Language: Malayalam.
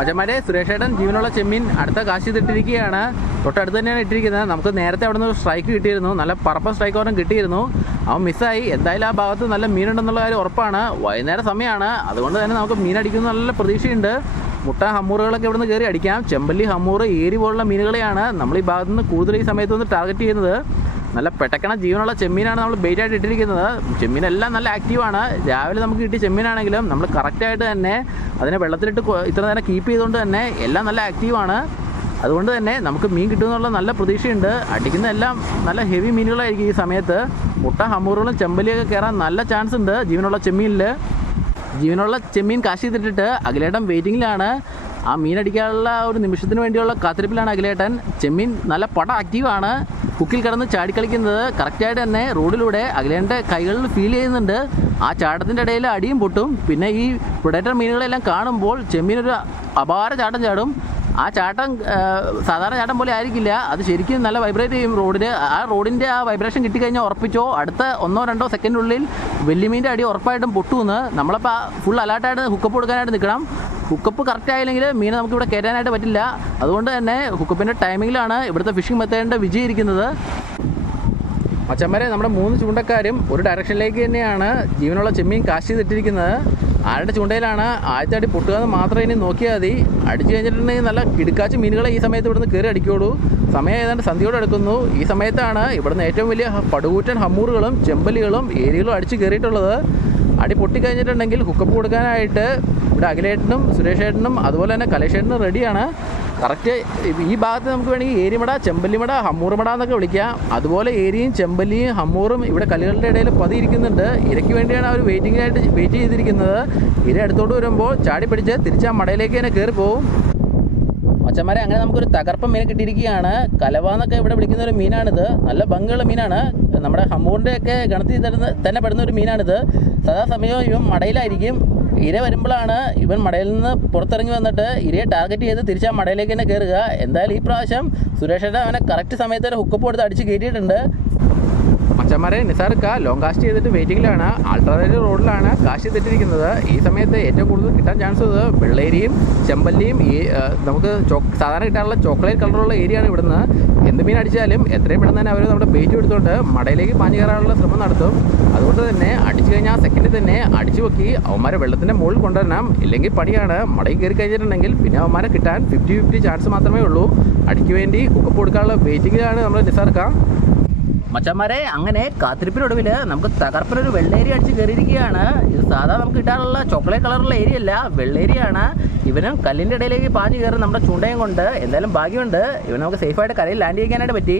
അച്ഛന്മാരെ സുരേഷേട്ടൻ ജീവനുള്ള ചെമ്മീൻ അടുത്ത കാശ് ചെയ്തിട്ടിരിക്കുകയാണ് തൊട്ടടുത്ത് തന്നെയാണ് ഇട്ടിരിക്കുന്നത്. നമുക്ക് നേരത്തെ അവിടെ നിന്ന് സ്ട്രൈക്ക് കിട്ടിയിരുന്നു. നല്ല പറപ്പ സ്ട്രൈക്ക് ഒരെണ്ണം കിട്ടിയിരുന്നു. അവൻ മിസ്സായി എന്തായാലും ആ ഭാഗത്ത് നല്ല മീനുണ്ടെന്നുള്ള കാര്യം ഉറപ്പാണ്. വൈകുന്നേരം സമയമാണ് അതുകൊണ്ട് തന്നെ നമുക്ക് മീൻ അടിക്കുന്ന നല്ല പ്രതീക്ഷയുണ്ട്. മുട്ട ഹമ്മൂറുകളൊക്കെ ഇവിടുന്ന് കയറി അടിക്കാം. ചെമ്പല്ലി ഹമ്മൂറ് ഏരി പോലുള്ള മീനുകളെയാണ് നമ്മൾ ഈ ഭാഗത്ത് നിന്ന് കൂടുതൽ ഈ സമയത്ത് വന്ന് ടാർഗറ്റ് ചെയ്യുന്നത്. നല്ല പെട്ടക്കണ ജീവനുള്ള ചെമ്മീനാണ് നമ്മൾ ബെയിറ്റ് ആയിട്ട് ഇട്ടിരിക്കുന്നത്. ചെമ്മീനെല്ലാം നല്ല ആക്റ്റീവാണ് രാവിലെ നമുക്ക് കിട്ടിയ ചെമ്മീനാണെങ്കിലും നമ്മൾ കറക്റ്റായിട്ട് തന്നെ അതിനെ വെള്ളത്തിലിട്ട് ഇത്ര നേരം കീപ്പ് ചെയ്തുകൊണ്ട് തന്നെ എല്ലാം നല്ല ആക്റ്റീവാണ് അതുകൊണ്ട് തന്നെ നമുക്ക് മീൻ കിട്ടുമെന്നുള്ള നല്ല പ്രതീക്ഷയുണ്ട്. അടിക്കുന്ന എല്ലാം നല്ല ഹെവി മീനുകളായിരിക്കും ഈ സമയത്ത്. മുട്ട ഹമ്മൂറുകളും ചെമ്പലിയൊക്കെ കയറാൻ നല്ല ചാൻസ് ഉണ്ട് ജീവനുള്ള ചെമ്മീനിൽ ജീവനുള്ള ചെമ്മീൻ കാശ് ചെയ്തിട്ടിട്ട് അഖിലേട്ടൻ വെയിറ്റിങ്ങിലാണ് ആ മീനടിക്കാനുള്ള ഒരു നിമിഷത്തിന് വേണ്ടിയുള്ള കാത്തിരിപ്പിലാണ് അഖിലേട്ടൻ. ചെമ്മീൻ നല്ല പട ആക്റ്റീവാണ് കുക്കിൽ കിടന്ന് ചാടിക്കളിക്കുന്നത് കറക്റ്റായിട്ട് തന്നെ റോഡിലൂടെ അഖിലേന്റെ കൈകളിൽ ഫീൽ ചെയ്യുന്നുണ്ട്. ആ ചാട്ടത്തിന്റെ ഇടയിൽ അടിയും പൊട്ടും. പിന്നെ ഈ പ്രൊഡേറ്റർ മീനുകളെല്ലാം കാണുമ്പോൾ ചെമ്മീൻ ഒരു അപാര ചാട്ടം ചാടും. ആ ചാട്ടം സാധാരണ ചാട്ടം പോലെ ആയിരിക്കില്ല. അത് ശരിക്കും നല്ല വൈബ്രേറ്റ് ചെയ്യും റോഡിൽ ആ റോഡിന്റെ ആ വൈബ്രേഷൻ കിട്ടിക്കഴിഞ്ഞാൽ ഉറപ്പിച്ചോ? അടുത്ത ഒന്നോ രണ്ടോ സെക്കൻഡിനുള്ളിൽ വെല്ലുമീന്റെ അടി ഉറപ്പായിട്ടും പൊട്ടുമെന്ന്. നമ്മളപ്പോൾ ഫുൾ അലേർട്ടായിട്ട് ഹുക്കപ്പ് കൊടുക്കാനായിട്ട് നിൽക്കണം. ഹുക്കപ്പ് കറക്റ്റ് ആയില്ലെങ്കിൽ മീനെ നമുക്ക് ഇവിടെ കയറ്റാനായിട്ട് പറ്റില്ല. അതുകൊണ്ട് തന്നെ ഹുക്കപ്പിന്റെ ടൈമിങ്ങിലാണ് ഇവിടുത്തെ ഫിഷിംഗ് മെത്തേഡിന്റെ വിജയം ഇരിക്കുന്നത്. മച്ചന്മാരെ നമ്മുടെ മൂന്ന് ചൂണ്ടക്കാരും ഒരു ഡയറക്ഷനിലേക്ക് തന്നെയാണ് ജീവനുള്ള ചെമ്മീൻ കാശ് ചെയ്തിട്ടിരിക്കുന്നത് ആരുടെ ചൂണ്ടയിലാണ്? ആദ്യത്തെ അടി പൊട്ടുക എന്ന് മാത്രം ഇനി നോക്കിയാൽ മതി. അടിച്ചു കഴിഞ്ഞിട്ടുണ്ടെങ്കിൽ നല്ല കിടുക്കാച്ച് മീനുകളെ ഈ സമയത്ത് ഇവിടുന്ന് കയറി അടിക്കുള്ളൂ. സമയം ഏതാണ്ട് സന്ധ്യയോടെ അടുക്കുന്നു ഈ സമയത്താണ് ഇവിടുന്ന് ഏറ്റവും വലിയ പടുകൂറ്റൻ ഹമ്മൂറുകളും ചെമ്പലികളും ഏരിയകളും അടിച്ച് കയറിയിട്ടുള്ളത്. അടി പൊട്ടിക്കഴിഞ്ഞിട്ടുണ്ടെങ്കിൽ ഹുക്കപ്പ് കൊടുക്കാനായിട്ട് ഇവിടെ അഖിലേട്ടനും സുരേഷേട്ടനും അതുപോലെ തന്നെ കലേഷേട്ടനും റെഡിയാണ് കറക്റ്റ് ഈ ഭാഗത്ത് നമുക്ക് വേണമെങ്കിൽ ഏരിമട ചെമ്പല്ലിമട ഹമ്മൂറുമട എന്നൊക്കെ വിളിക്കാം. അതുപോലെ ഏരിയും ചെമ്പല്ലിയും ഹമ്മൂറും ഇവിടെ കല്ലുകളുടെ ഇടയിൽ പതിയിരിക്കുന്നുണ്ട് ഇരയ്ക്ക് വേണ്ടിയാണ് അവർ വെയിറ്റിങ്ങിനായിട്ട് വെയിറ്റ് ചെയ്തിരിക്കുന്നത്. ഇര അടുത്തോട്ട് വരുമ്പോൾ ചാടി പിടിച്ച് തിരിച്ച് മടയിലേക്ക് തന്നെ പോകും മച്ചന്മാരെ അങ്ങനെ നമുക്കൊരു തകർപ്പൻ മീൻ കിട്ടിയിരിക്കുകയാണ്. കലവ എന്നൊക്കെ ഇവിടെ വിളിക്കുന്ന ഒരു മീനാണിത്. നല്ല ഭംഗിയുള്ള മീനാണ്. നമ്മുടെ ഹമ്മൂറിന്റെ ഒക്കെ ഗണത്തിൽ തരുന്ന തന്നെ പെടുന്ന ഒരു മീനാണിത്. സദാസമയവും ഇവൻ മടയിലായിരിക്കും. ഇര വരുമ്പോഴാണ് ഇവൻ മടയിൽ നിന്ന് പുറത്തിറങ്ങി വന്നിട്ട് ഇരയെ ടാർഗറ്റ് ചെയ്ത് തിരിച്ച് ആ മടയിലേക്ക് തന്നെ കയറുക എന്തായാലും ഈ പ്രാവശ്യം സുരേഷേട്ടൻ അവനെ കറക്റ്റ് സമയത്ത് ഹുക്കപ്പ് കൊടുത്ത് അടിച്ച് കയറ്റിയിട്ടുണ്ട്. മച്ചന്മാരെ നിസാർക്ക ലോങ് കാസ്റ്റ് ചെയ്തിട്ട് വെയിറ്റിംഗിലാണ് ആൾട്ടർനേറ്റീവ് റോഡിലാണ് കാശ് തെറ്റിരിക്കുന്നത് ഈ സമയത്ത് ഏറ്റവും കൂടുതൽ കിട്ടാൻ ചാൻസ് വെള്ളേരിയും ചെമ്പല്ലിയും ഈ നമുക്ക് സാധാരണ കിട്ടാനുള്ള ചോക്ലേറ്റ് കളറുള്ള ഏരിയ ആണ് ഇവിടുന്ന്. എന്ത് മീൻ അടിച്ചാലും എത്രയും പെട്ടെന്ന് തന്നെ അവർ നമ്മുടെ ബേറ്റ് എടുത്തുകൊണ്ട് മടയിലേക്ക് പാഞ്ഞു കയറാനുള്ള ശ്രമം നടത്തും. അതുകൊണ്ട് തന്നെ അടിച്ചു കഴിഞ്ഞാൽ സെക്കൻഡിൽ തന്നെ അടിച്ചു വെക്കി അവന്മാരെ വെള്ളത്തിന്റെ മുകളിൽ കൊണ്ടുവരണം. ഇല്ലെങ്കിൽ പണിയാണ്. മടയിൽ കയറി കഴിഞ്ഞിട്ടുണ്ടെങ്കിൽ പിന്നെ അവന്മാരെ കിട്ടാൻ ഫിഫ്റ്റി ഫിഫ്റ്റി ചാൻസ് മാത്രമേ ഉള്ളൂ. അടിക്ക് വേണ്ടി കുക്കപ്പ് കൊടുക്കാനുള്ള വെയിറ്റിംഗിലാണ് നമ്മൾ നിസാർക്കാം മച്ചന്മാരെ അങ്ങനെ കാത്തിരിപ്പിനൊടുവിൽ നമുക്ക് തകർപ്പിനൊരു വെള്ളേരി അടിച്ച് കയറിയിരിക്കുകയാണ്. ഇത് സാധാ നമുക്ക് കിട്ടാനുള്ള ചോക്ലേറ്റ് കളറുള്ള ഏരിയ അല്ല വെള്ളേരിയാണ്. ഇവനും കല്ലിന്റെ ഇടയിലേക്ക് പാഞ്ഞു കയറി നമ്മുടെ ചൂണ്ടയും കൊണ്ട് എന്തായാലും ഭാഗ്യമുണ്ട്. ഇവൻ നമുക്ക് സേഫായിട്ട് കരയിൽ ലാൻഡ് ചെയ്യാനായിട്ട് പറ്റി.